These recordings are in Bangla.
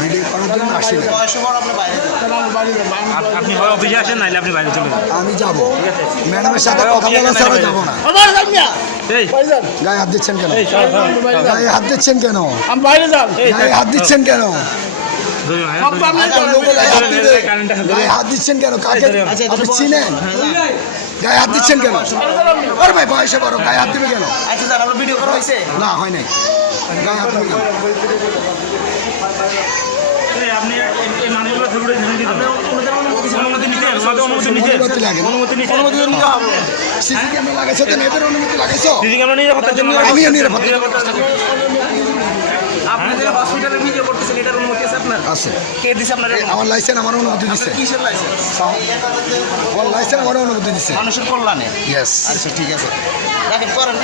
ভিডিও করার জন্য আসি না। আপনি হয় অফিসে আসেন, নাইলে আপনি বাইরে চলে যান। আমি যাবো, ম্যাডামের সাথে কথা বলা ছাড়া যাবো না। এই গায়ে হাত দিচ্ছেন কেন? এই সর সর গায়ে হাত দিচ্ছেন কেন? এই গায়ে হাত দিচ্ছেন কেন? কারেন্টটা গায়ে হাত দিচ্ছেন কেন? কাকে আপনি চিনেন? গায়ে হাত দিচ্ছেন কেন? আরে ভাই বয়সে বড়, গায়ে হাত দিবে কেন? আচ্ছা স্যার, আপনার ভিডিও করা হয়েছে? না হয় নাই, গায়ে হাত দিবে কেন? আপনি এই মানুষগুলো ছবিটা ঝুঁকি দিতে অনুমতি নিতে নিতে হবে। সিসি ক্যামেরা লাগাইছো তো? এদের অনুমতি লাগাইছো? সিসি ক্যামেরা নিরাপত্তার জন্য আমিও নিরাপত্তা আপনি যে হসপিটালে ভিডিও করতেছেন, এটার অনুমতি আছে আপনার? আছে। কে দিছে আপনার? আমার লাইসেন্স আমার অনুমতি দিচ্ছে। কিসের লাইসেন্স? আমার লাইসেন্স আমার অনুমতি দিচ্ছে। মানুষের কল্যাণে। ইয়েস, আচ্ছা ঠিক আছে, রাখেন, করেন।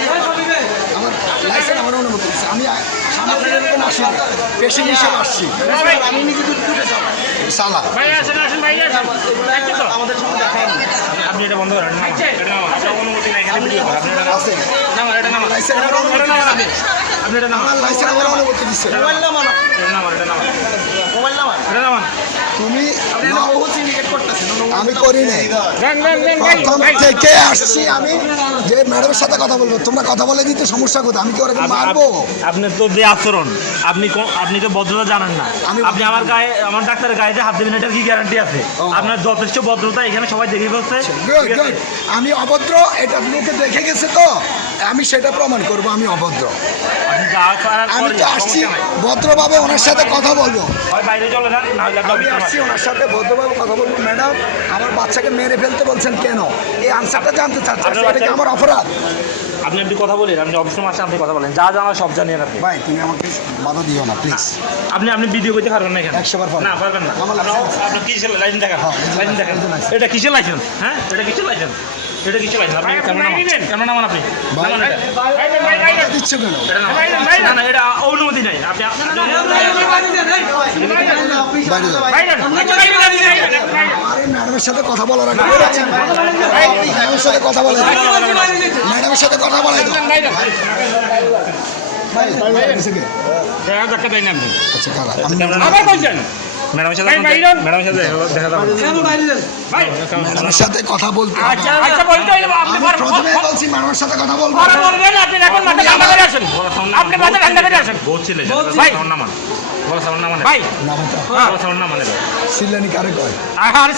আমার লাইসেন্স আমার অনুমতি দিচ্ছে। আমি সামনে আসি না, পেশেন্ট হিসেবে আসছি। আমি নিজে দুটো যাব। সালা আমাদের সঙ্গে দেখায়নি। আপনি এটা বন্ধ করেন। এটা নামান। আপনার অনুমতি নাই, এখানে ভিডিও করেন। আপনি এটা আছে। নামান, এটা নামান। লাইসেন্স আমার অনুমতি দিচ্ছে। আপনি এটা নামান। আমার লাইসেন্স আমার অনুমতি দিচ্ছে। মোবাইল নামান, এটা নামান, এটা নামান। মোবাইল নামান। এটা নামান। তুমি আপনি বহু সিন্ডিকেট করতেছেন। আমি করি নাই, প্রথম থেকে আসছি আমি যে ম্যাডামের সাথে কথা বলবো। তোমরা কথা বলে দিতে সমস্যা কোথায়? আমি কি ওরা মারবো? আপনার তো যে আচরণ, আপনি তো ভদ্রতা জানেন না। আপনি আমার গায়ে, আমার ডাক্তারের গায়ে যে হাত দেবেন, এটার কি গ্যারান্টি আছে? আপনার যথেষ্ট ভদ্রতা এখানে সবাই দেখে ফেলছে। Good, good. আমি অভদ্র, এটা লোকে দেখে গেছে তো আমি সেটা প্রমাণ করব আমি অভদ্র। আপনি যা করার আমি করেন, তো আসছি সমস্যা নাই। ভদ্রভাবে ওনার সাথে কথা বলবো। হয় বাইরে চলে যান, না হলে আপনি আমি আসছি ওনার সাথে ভদ্রভাবে কথা বলবো। ম্যাডাম আমার বাচ্চাকে মেরে ফেলতে বলছেন কেন? এই আনসারটা জানতে চাচ্ছি। এটা কি আমার অপরাধ? আপনি কথা বলেন, আপনি অফিসের মাসে আপনি কথা বলেন, যা জানা সব জানিয়ে রাখবেন। ভাই তুমি আমাকে বাধা দিও না প্লিজ। আপনি ভিডিও করতে পারবেন না এখানে? 100 বার পারবো। না পারবেন না। আমার আপনার কিসের লাইসেন্স দেখান? হ্যাঁ, লাইসেন্স দেখান। লাইসেন্স। এটা কিসের লাইসেন্স? হ্যাঁ, এটা কিসের লাইসেন্স? এটা কিসের লাইসেন্স? আপনি ক্যামেরা নামান আপনি। ভাই নামান এটা। বাধা দিচ্ছ কেন? এটা নামান। না না, এটা অনুমতি নাই। আপনি বাইরে যাও। আরে ম্যাডামের সাথে কথা বলার আগে ম্যাডামের সাথে কথা বলে দাও। ম্যাডামের সাথে কথা বলে দাও। ভাই দিছে কে? ধাক্কা দেন আপনি। আচ্ছা কারা? আমি আবার বলছেন ম্যাডামের সাথে ম্যাডামের সাথে দেখা যাবে। ম্যাডামের সাথে কথা বলতে হবে। আচ্ছা আচ্ছা বলতে হইলো আপনি আমি প্রথমে বলছি ম্যাডামের সাথে কথা বলবো। পরে বলবেন। আপনি এখন মাথা ঠান্ডা করে আসেন। আপনি মাথা ঠান্ডা করে আসেন। বলছিলেন ভাই সাউন্ড নামান। বলা সাউন্ড নামান ভাই না বাতা সাউন্ড নামান। সিলানি কারে কয়? আর